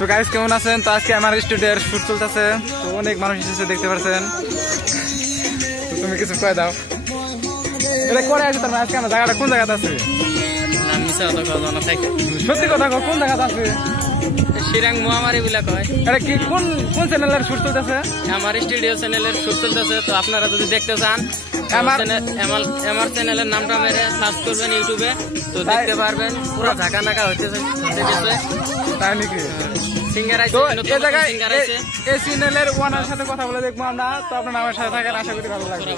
তো গাইস কেমন আছেন? তো আজকে আমার স্টুডিওর শুট চলতেছে, তো অনেক মানুষ এসেছে দেখতে পাচ্ছেন। তো তুমি কিছু কয়ে দাও, এটা করে আছে তার আজকে আমার জায়গাটা কোন জায়গাতে আছে? সত্যি কথা কও, কোন জায়গাতে আছে? শিরাং মহামারী বলে কয়। এটা কি কোন কোন চ্যানেলের শুট চলতেছে? আমার স্টুডিও চ্যানেলের শুট চলতেছে। তো আপনারা যদি দেখতে চান আমার চ্যানেলের নামটা মেরে সার্চ করবেন ইউটিউবে, তো দেখতে পারবেন পুরো ঝাঁকা নাকা হইতেছে। তাই নাকি? সিঙ্গার তো আইছে, এই জায়গায় সিঙ্গার আইছে। এই চ্যানেলের ওনার সাথে কথা বলে দেখবো আমরা। তো আপনারা আমার সাথে থাকেন, আশা করি ভালো লাগবে।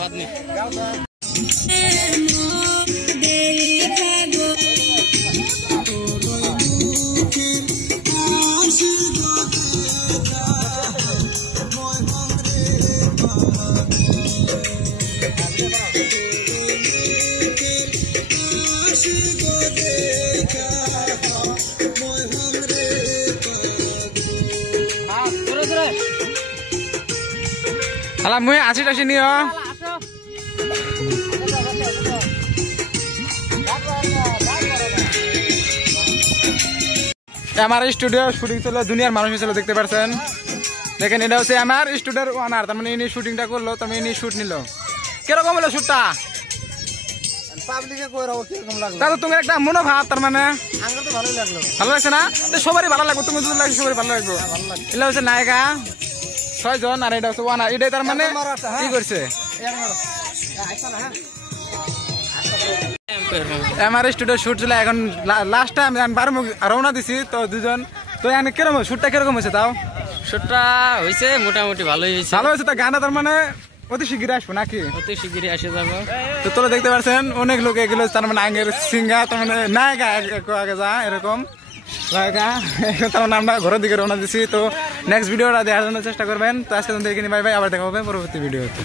আলা মুই আসি টাসি নিও। আমার স্টুডিও শুটিং চলো, দুনিয়ার মানুষ ছিল দেখতে পাচ্ছেন। দেখেন এটা হচ্ছে আমার স্টুডিওর ওনার, তার মানে ইনি শুটিংটা করলো, তার মানে ইনি শুট নিল। কিরকম হলো শুটটা? তাহলে তোমার একটা মনোভাব, তার মানে ভালো লাগছে না? সবারই ভালো লাগবে, তুমি যদি লাগছে সবারই ভালো লাগবে। এটা হচ্ছে নায়িকা 6 জন, আর এটা হচ্ছে ওনার। এটাই তার মানে কি করছে আমার স্টুডিও শুট ছিল। এখন লাস্ট টাইম রওনা দিছি, তো দুজন। তো এখানে কিরকম শুটটা কিরকম হয়েছে? তাও শুটটা হয়েছে মোটামুটি ভালোই হয়েছে। ভালো হয়েছে। তো গানটা তার মানে অতি শিগগিরই আসবো নাকি? অতি শিগগিরই আসে যাবো। তো তোরা দেখতে পাচ্ছেন অনেক লোক এগুলো, তার মানে আগের সিঙ্গার, তার মানে নায়িকা আগে যা এরকম নায়িকা। তার মানে আমরা ঘরের দিকে রওনা দিছি। তো নেক্সট ভিডিওটা দেখার জন্য চেষ্টা করবেন। তো আজকে দেখে নি, বাই বাই, আবার দেখা হবে পরবর্তী ভিডিওতে।